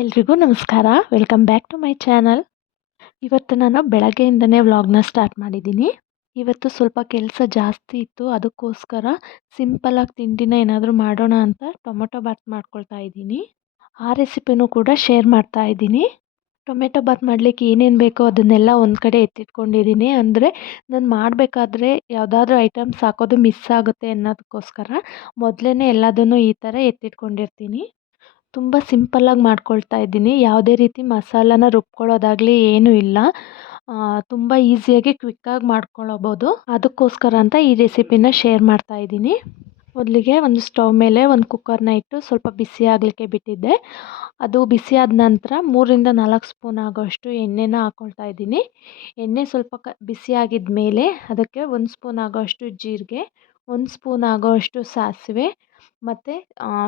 ಎಲ್ರಿಗೂ ನಮಸ್ಕಾರ. Welcome back to my channel ಇವತ್ತು ನಾನು ಬೆಳಗ್ಗೆಯಿಂದನೇ ವ್ಲಾಗ್ನ ಸ್ಟಾರ್ಟ್ ಮಾಡಿದ್ದೀನಿ. ಇವತ್ತು ಸ್ವಲ್ಪ ಕೆಲಸ ಜಾಸ್ತಿ ಇತ್ತು. ಅದಕ್ಕೋಸ್ಕರ ಸಿಂಪಲಾಗಿ ತಿಂಡಿನ ಏನಾದರೂ ಮಾಡೋಣ ಅಂತ ಟೊಮೆಟೊ ಬಾತ್ ಮಾಡ್ಕೊಳ್ತಾ ಇದ್ದೀನಿ. ಆ ರೆಸಿಪಿನೂ ಕೂಡ ಶೇರ್ ಮಾಡ್ತಾ ಇದ್ದೀನಿ. ಟೊಮೆಟೊ ಬಾತ್ ಮಾಡಲಿಕ್ಕೆ ಏನೇನು ಬೇಕೋ ಅದನ್ನೆಲ್ಲ ಒಂದು ಕಡೆ ಎತ್ತಿಟ್ಕೊಂಡಿದ್ದೀನಿ. ಅಂದರೆ ನಾನು ಮಾಡಬೇಕಾದ್ರೆ ಯಾವುದಾದ್ರೂ ಐಟಮ್ಸ್ ಹಾಕೋದು ಮಿಸ್ ಆಗುತ್ತೆ ಅನ್ನೋದಕ್ಕೋಸ್ಕರ ಮೊದಲೇ ಎಲ್ಲದನ್ನು ಈ ಥರ ಎತ್ತಿಟ್ಕೊಂಡಿರ್ತೀನಿ. ತುಂಬ ಸಿಂಪಲ್ಲಾಗಿ ಮಾಡ್ಕೊಳ್ತಾ ಇದ್ದೀನಿ. ಯಾವುದೇ ರೀತಿ ಮಸಾಲಾನ ರುಬ್ಕೊಳ್ಳೋದಾಗಲಿ ಏನೂ ಇಲ್ಲ. ತುಂಬ ಈಸಿಯಾಗಿ ಕ್ವಿಕ್ಕಾಗಿ ಮಾಡ್ಕೊಳ್ಳಬೋದು ಅದಕ್ಕೋಸ್ಕರ ಅಂತ ಈ ರೆಸಿಪಿನ ಶೇರ್ ಮಾಡ್ತಾ ಇದ್ದೀನಿ. ಮೊದಲಿಗೆ ಒಂದು ಸ್ಟವ್ ಮೇಲೆ ಒಂದು ಕುಕ್ಕರ್ನ ಇಟ್ಟು ಸ್ವಲ್ಪ ಬಿಸಿ ಆಗಲಿಕ್ಕೆ ಬಿಟ್ಟಿದ್ದೆ. ಅದು ಬಿಸಿ ಆದ ನಂತರ ಮೂರರಿಂದ ನಾಲ್ಕು ಸ್ಪೂನ್ ಆಗೋಷ್ಟು ಎಣ್ಣೆನ ಹಾಕ್ಕೊಳ್ತಾ ಇದ್ದೀನಿ. ಎಣ್ಣೆ ಸ್ವಲ್ಪ ಕ, ಬಿಸಿ ಆಗಿದ ಮೇಲೆ ಅದಕ್ಕೆ ಒಂದು ಸ್ಪೂನ್ ಆಗೋಷ್ಟು ಜೀರಿಗೆ, ಒಂದು ಸ್ಪೂನ್ ಆಗೋಷ್ಟು ಸಾಸಿವೆ ಮತ್ತು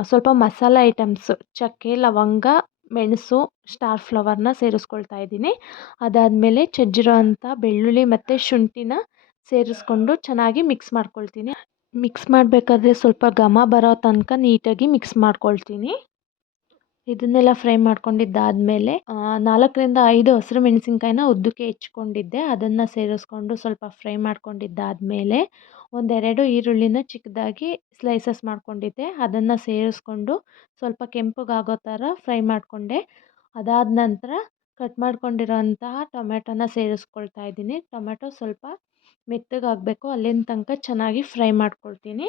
ಸ್ವಲ್ಪ ಮಸಾಲ ಐಟಮ್ಸು, ಚಕ್ಕೆ, ಲವಂಗ, ಮೆಣಸು, ಸ್ಟಾರ್ ಫ್ಲವರ್ನ ಸೇರಿಸ್ಕೊಳ್ತಾ ಇದ್ದೀನಿ. ಅದಾದಮೇಲೆ ಜಜ್ಜಿರೋ ಬೆಳ್ಳುಳ್ಳಿ ಮತ್ತು ಶುಂಠಿನ ಸೇರಿಸ್ಕೊಂಡು ಚೆನ್ನಾಗಿ ಮಿಕ್ಸ್ ಮಾಡ್ಕೊಳ್ತೀನಿ. ಮಿಕ್ಸ್ ಮಾಡಬೇಕಾದ್ರೆ ಸ್ವಲ್ಪ ಘಮ ಬರೋ ತನಕ ನೀಟಾಗಿ ಮಿಕ್ಸ್ ಮಾಡ್ಕೊಳ್ತೀನಿ. ಇದನ್ನೆಲ್ಲ ಫ್ರೈ ಮಾಡ್ಕೊಂಡಿದ್ದಾದಮೇಲೆ ನಾಲ್ಕರಿಂದ ಐದು ಹಸಿರು ಮೆಣಸಿನ್ಕಾಯಿನ ಉದ್ದಕ್ಕೆ ಹೆಚ್ಕೊಂಡಿದ್ದೆ. ಅದನ್ನು ಸೇರಿಸ್ಕೊಂಡು ಸ್ವಲ್ಪ ಫ್ರೈ ಮಾಡ್ಕೊಂಡಿದ್ದಾದ್ಮೇಲೆ, ಒಂದೆರಡು ಈರುಳ್ಳಿನ ಚಿಕ್ಕದಾಗಿ ಸ್ಲೈಸಸ್ ಮಾಡ್ಕೊಂಡಿದ್ದೆ. ಅದನ್ನು ಸೇರಿಸ್ಕೊಂಡು ಸ್ವಲ್ಪ ಕೆಂಪಗಾಗೋ ಥರ ಫ್ರೈ ಮಾಡಿಕೊಂಡೆ. ಅದಾದ ನಂತರ ಕಟ್ ಮಾಡ್ಕೊಂಡಿರೋಂತಹ ಟೊಮೆಟೊನ ಸೇರಿಸ್ಕೊಳ್ತಾ ಇದ್ದೀನಿ. ಟೊಮೆಟೊ ಸ್ವಲ್ಪ ಮೆತ್ತಗಾಗಬೇಕು, ಅಲ್ಲಿನ ತನಕ ಚೆನ್ನಾಗಿ ಫ್ರೈ ಮಾಡ್ಕೊಳ್ತೀನಿ.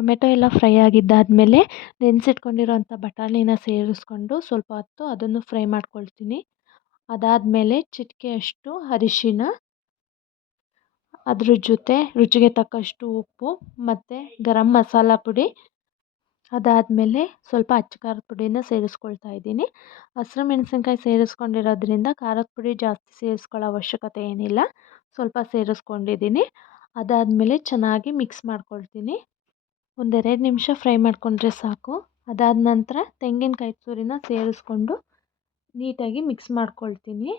ಟೊಮೆಟೊ ಎಲ್ಲ ಫ್ರೈ ಆಗಿದ್ದಾದಮೇಲೆ ನೆನೆಸಿಟ್ಕೊಂಡಿರೋಂಥ ಬಟಾಣಿನ ಸೇರಿಸ್ಕೊಂಡು ಸ್ವಲ್ಪ ಹೊತ್ತು ಅದನ್ನು ಫ್ರೈ ಮಾಡ್ಕೊಳ್ತೀನಿ. ಅದಾದಮೇಲೆ ಚಿಟಿಕೆಯಷ್ಟು ಅರಿಶಿನ ಅದ್ರ ಜೊತೆ ರುಚಿಗೆ ತಕ್ಕಷ್ಟು ಉಪ್ಪು ಮತ್ತು ಗರಂ ಮಸಾಲ ಪುಡಿ, ಅದಾದಮೇಲೆ ಸ್ವಲ್ಪ ಅಚ್ಚ ಖಾರದ ಪುಡಿನ ಸೇರಿಸ್ಕೊಳ್ತಾ ಇದ್ದೀನಿ. ಹಸಿರು ಮೆಣಸಿನ್ಕಾಯಿ ಸೇರಿಸ್ಕೊಂಡಿರೋದ್ರಿಂದ ಖಾರದ ಪುಡಿ ಜಾಸ್ತಿ ಸೇರಿಸ್ಕೊಳ್ಳೋ ಅವಶ್ಯಕತೆ ಏನಿಲ್ಲ. ಸ್ವಲ್ಪ ಸೇರಿಸ್ಕೊಂಡಿದ್ದೀನಿ. ಅದಾದಮೇಲೆ ಚೆನ್ನಾಗಿ ಮಿಕ್ಸ್ ಮಾಡ್ಕೊಳ್ತೀನಿ. ಒಂದೆರಡು ನಿಮಿಷ ಫ್ರೈ ಮಾಡಿಕೊಂಡ್ರೆ ಸಾಕು. ಅದಾದ ನಂತರ ತೆಂಗಿನಕಾಯಿ ತುರಿನ ಸೇರಿಸ್ಕೊಂಡು ನೀಟಾಗಿ ಮಿಕ್ಸ್ ಮಾಡ್ಕೊಳ್ತೀನಿ.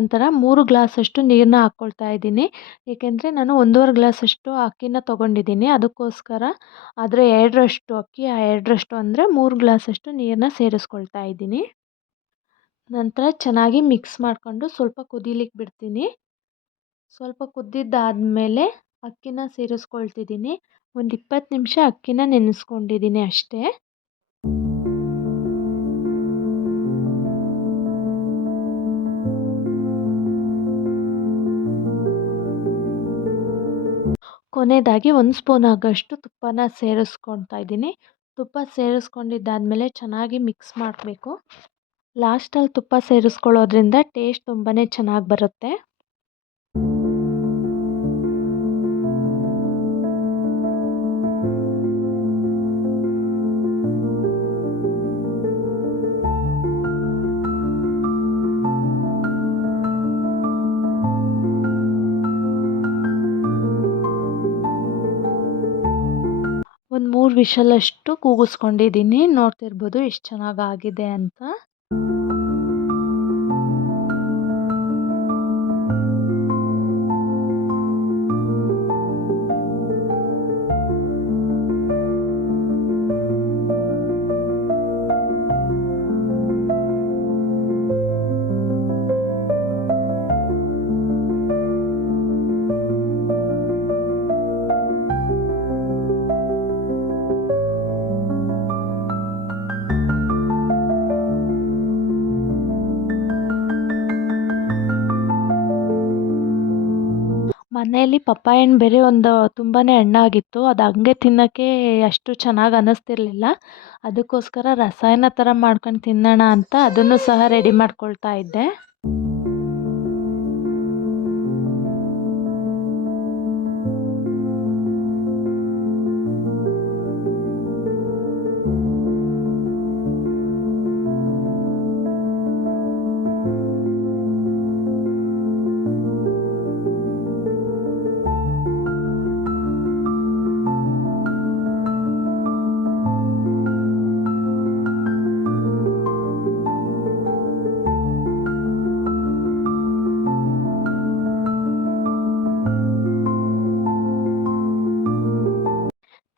ನಂತರ ಮೂರು ಗ್ಲಾಸಷ್ಟು ನೀರನ್ನ ಹಾಕ್ಕೊಳ್ತಾ ಇದ್ದೀನಿ. ಏಕೆಂದರೆ ನಾನು ಒಂದೂವರೆ ಗ್ಲಾಸಷ್ಟು ಅಕ್ಕಿನ ತೊಗೊಂಡಿದ್ದೀನಿ. ಅದಕ್ಕೋಸ್ಕರ ಆದರೆ ಎರಡರಷ್ಟು ಅಕ್ಕಿ, ಆ ಎರಡರಷ್ಟು ಅಂದರೆ ಮೂರು ಗ್ಲಾಸಷ್ಟು ನೀರನ್ನ ಸೇರಿಸ್ಕೊಳ್ತಾ ಇದ್ದೀನಿ. ನಂತರ ಚೆನ್ನಾಗಿ ಮಿಕ್ಸ್ ಮಾಡಿಕೊಂಡು ಸ್ವಲ್ಪ ಕುದೀಲಿಕ್ಕೆ ಬಿಡ್ತೀನಿ. ಸ್ವಲ್ಪ ಕುದ್ದಿದ್ದಾದಮೇಲೆ ಅಕ್ಕಿನ ಸೇರಿಸ್ಕೊಳ್ತಿದ್ದೀನಿ. ಒಂದು ಇಪ್ಪತ್ತು ನಿಮಿಷ ಅಕ್ಕಿನ ನೆನೆಸ್ಕೊಂಡಿದ್ದೀನಿ ಅಷ್ಟೇ. ಕೊನೆಯದಾಗಿ ಒಂದು ಸ್ಪೂನ್ ಆಗೋಷ್ಟು ತುಪ್ಪನ ಸೇರಿಸ್ಕೊಳ್ತಾ ಇದ್ದೀನಿ. ತುಪ್ಪ ಸೇರಿಸ್ಕೊಂಡಿದ್ದಾದಮೇಲೆ ಚೆನ್ನಾಗಿ ಮಿಕ್ಸ್ ಮಾಡಬೇಕು. ಲಾಸ್ಟಲ್ಲಿ ತುಪ್ಪ ಸೇರಿಸ್ಕೊಳ್ಳೋದ್ರಿಂದ ಟೇಸ್ಟ್ ತುಂಬಾ ಚೆನ್ನಾಗಿ ಬರುತ್ತೆ. ಒಂದು ಮೂರು ಅಷ್ಟು ಕೂಗಿಸ್ಕೊಂಡಿದ್ದೀನಿ. ನೋಡ್ತಿರ್ಬೋದು ಎಷ್ಟು ಚೆನ್ನಾಗಾಗಿದೆ ಅಂತ. ಮನೆಯಲ್ಲಿ ಪಪ್ಪಾಯ ಹಣ್ಣು ಬೇರೆ ಒಂದು ತುಂಬಾ ಹಣ್ಣಾಗಿತ್ತು. ಅದು ಹಂಗೆ ತಿನ್ನೋಕ್ಕೆ ಅಷ್ಟು ಚೆನ್ನಾಗಿ ಅನ್ನಿಸ್ತಿರ್ಲಿಲ್ಲ ಅದಕ್ಕೋಸ್ಕರ ರಸಾಯನ ಥರ ಮಾಡ್ಕೊಂಡು ತಿನ್ನೋಣ ಅಂತ ಅದನ್ನು ಸಹ ರೆಡಿ ಮಾಡ್ಕೊಳ್ತಾ ಇದ್ದೆ.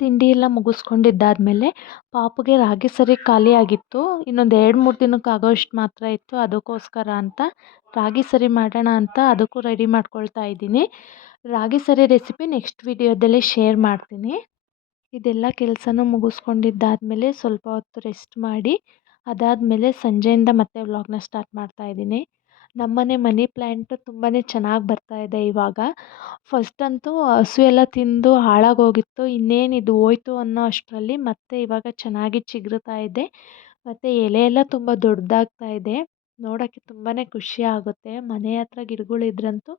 ತಿಂಡಿ ಎಲ್ಲ ಮುಗಿಸ್ಕೊಂಡಿದ್ದಾದ್ಮೇಲೆ ಪಾಪುಗೆ ರಾಗಿ ಸರಿ ಖಾಲಿಯಾಗಿತ್ತು. ಇನ್ನೊಂದು ಎರಡು ಮೂರು ದಿನಕ್ಕೆ ಆಗೋಷ್ಟು ಮಾತ್ರ ಇತ್ತು. ಅದಕ್ಕೋಸ್ಕರ ಅಂತ ರಾಗಿ ಸರಿ ಮಾಡೋಣ ಅಂತ ಅದಕ್ಕೂ ರೆಡಿ ಮಾಡ್ಕೊಳ್ತಾ ಇದ್ದೀನಿ. ರಾಗಿ ಸರಿ ರೆಸಿಪಿ ನೆಕ್ಸ್ಟ್ ವಿಡಿಯೋದಲ್ಲಿ ಶೇರ್ ಮಾಡ್ತೀನಿ. ಇದೆಲ್ಲ ಕೆಲಸನೂ ಮುಗಿಸ್ಕೊಂಡಿದ್ದಾದ್ಮೇಲೆ ಸ್ವಲ್ಪ ಹೊತ್ತು ರೆಸ್ಟ್ ಮಾಡಿ ಅದಾದಮೇಲೆ ಸಂಜೆಯಿಂದ ಮತ್ತೆ ವ್ಲಾಗ್ನ ಸ್ಟಾರ್ಟ್ ಮಾಡ್ತಾ ಇದ್ದೀನಿ. ನಮ್ಮನೆ ಮನಿ ಪ್ಲ್ಯಾಂಟು ತುಂಬಾ ಚೆನ್ನಾಗಿ ಬರ್ತಾ ಇದೆ ಇವಾಗ. ಫಸ್ಟ್ ಅಂತೂ ಹಸು ಎಲ್ಲ ತಿಂದು ಹಾಳಾಗೋಗಿತ್ತು ಇನ್ನೇನು ಇದು ಹೋಯ್ತು ಅನ್ನೋ ಅಷ್ಟರಲ್ಲಿ ಮತ್ತೆ ಇವಾಗ ಚೆನ್ನಾಗಿ ಚಿಗುರ್ತಾ ಇದೆ. ಮತ್ತು ಎಲೆ ಎಲ್ಲ ತುಂಬ ದೊಡ್ಡದಾಗ್ತಾ ಇದೆ. ನೋಡೋಕ್ಕೆ ತುಂಬಾ ಖುಷಿ ಆಗುತ್ತೆ. ಮನೆ ಹತ್ರ ಗಿಡಗಳಿದ್ರಂತೂ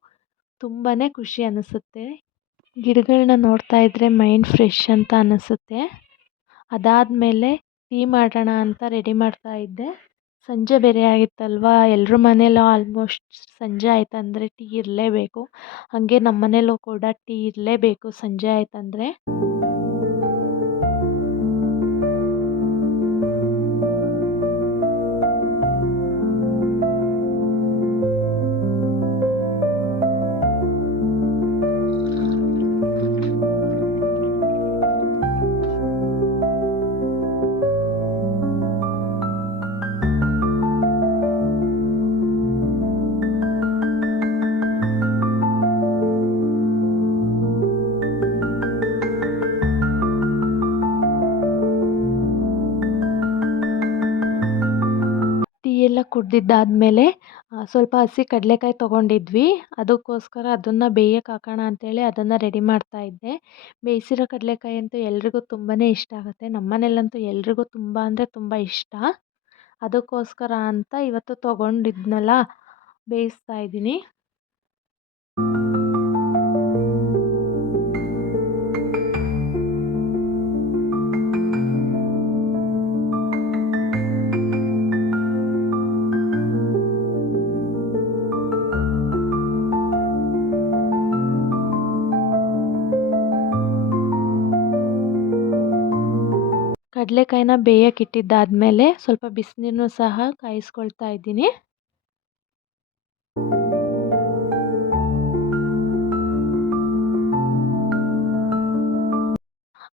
ತುಂಬಾ ಖುಷಿ ಅನಿಸುತ್ತೆ. ಗಿಡಗಳನ್ನ ನೋಡ್ತಾ ಇದ್ದರೆ ಮೈಂಡ್ ಫ್ರೆಶ್ ಅಂತ ಅನಿಸುತ್ತೆ. ಅದಾದಮೇಲೆ ಟೀ ಮಾಡೋಣ ಅಂತ ರೆಡಿ ಮಾಡ್ತಾ ಇದ್ದೆ. ಸಂಜೆ ಬೇರೆ ಆಗಿತ್ತಲ್ವಾ? ಎಲ್ಲರ ಮನೇಲೂ ಆಲ್ಮೋಸ್ಟ್ ಸಂಜೆ ಆಯ್ತಂದರೆ ಟೀ ಇರಲೇಬೇಕು. ಹಾಗೆ ನಮ್ಮ ಮನೆಯಲ್ಲೂ ಕೂಡ ಟೀ ಇರಲೇಬೇಕು ಸಂಜೆ ಆಯ್ತಂದರೆ. ಕುಡ್ದಿದ್ದಾದಮೇಲೆ ಸ್ವಲ್ಪ ಹಸಿ ಕಡಲೆಕಾಯಿ ತೊಗೊಂಡಿದ್ವಿ. ಅದಕ್ಕೋಸ್ಕರ ಅದನ್ನು ಬೇಯಕ್ಕೆ ಹಾಕೋಣ ಅಂತೇಳಿ ಅದನ್ನು ರೆಡಿ ಮಾಡ್ತಾ ಇದ್ದೆ. ಬೇಯಿಸಿರೋ ಕಡಲೆಕಾಯಿ ಅಂತೂ ಎಲ್ರಿಗೂ ತುಂಬಾ ಇಷ್ಟ ಆಗುತ್ತೆ. ನಮ್ಮ ಮನೆಯಲ್ಲಂತೂ ಎಲ್ರಿಗೂ ತುಂಬ ಅಂದರೆ ತುಂಬ ಇಷ್ಟ. ಅದಕ್ಕೋಸ್ಕರ ಅಂತ ಇವತ್ತು ತೊಗೊಂಡಿದ್ನಲ್ಲ, ಬೇಯಿಸ್ತಾ ಇದ್ದೀನಿ. ಕಡಲೆಕಾಯಿನ ಬೇಯಕ್ಕೆ ಇಟ್ಟಿದ್ದಾದಮೇಲೆ ಸ್ವಲ್ಪ ಬಿಸಿನೀರನ್ನು ಸಹ ಕಾಯಿಸ್ಕೊಳ್ತಾ ಇದ್ದೀನಿ.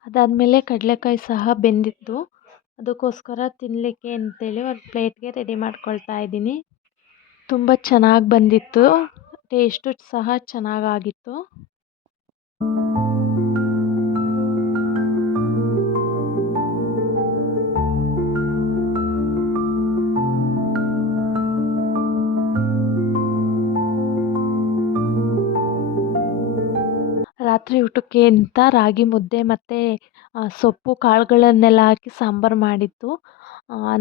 ಅದಾದಮೇಲೆ ಕಡಲೆಕಾಯಿ ಸಹ ಬೆಂದಿತ್ತು ಅದಕ್ಕೋಸ್ಕರ ತಿನ್ನಲಿಕ್ಕೆ ಅಂತೇಳಿ ಒಂದು ಪ್ಲೇಟ್ಗೆ ರೆಡಿ ಮಾಡ್ಕೊಳ್ತಾ ಇದ್ದೀನಿ. ತುಂಬ ಚೆನ್ನಾಗಿ ಬಂದಿತ್ತು. ಟೇಸ್ಟು ಸಹ ಚೆನ್ನಾಗಾಗಿತ್ತು. ರಾತ್ರಿ ಊಟಕ್ಕೆ ಅಂತ ರಾಗಿ ಮುದ್ದೆ ಮತ್ತು ಸೊಪ್ಪು, ಕಾಳುಗಳನ್ನೆಲ್ಲ ಹಾಕಿ ಸಾಂಬಾರು ಮಾಡಿದ್ದು.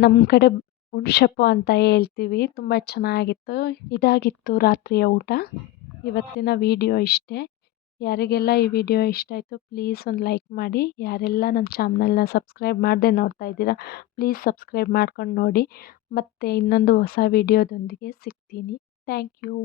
ನಮ್ಮ ಕಡೆ ಹುಣ್ಸೆಪ್ಪು ಅಂತ ಹೇಳ್ತೀವಿ. ತುಂಬ ಚೆನ್ನಾಗಿತ್ತು. ಇದಾಗಿತ್ತು ರಾತ್ರಿಯ ಊಟ. ಇವತ್ತಿನ ವೀಡಿಯೋ ಇಷ್ಟೇ. ಯಾರಿಗೆಲ್ಲ ಈ ವಿಡಿಯೋ ಇಷ್ಟ ಆಯಿತು, ಪ್ಲೀಸ್ ಒಂದು ಲೈಕ್ ಮಾಡಿ. ಯಾರೆಲ್ಲ ನನ್ನ ಚಾನಲ್ನ ಸಬ್ಸ್ಕ್ರೈಬ್ ಮಾಡದೆ ನೋಡ್ತಾ ಇದ್ದೀರಾ, ಪ್ಲೀಸ್ ಸಬ್ಸ್ಕ್ರೈಬ್ ಮಾಡ್ಕೊಂಡು ನೋಡಿ. ಮತ್ತು ಇನ್ನೊಂದು ಹೊಸ ವಿಡಿಯೋದೊಂದಿಗೆ ಸಿಗ್ತೀನಿ. Thank you.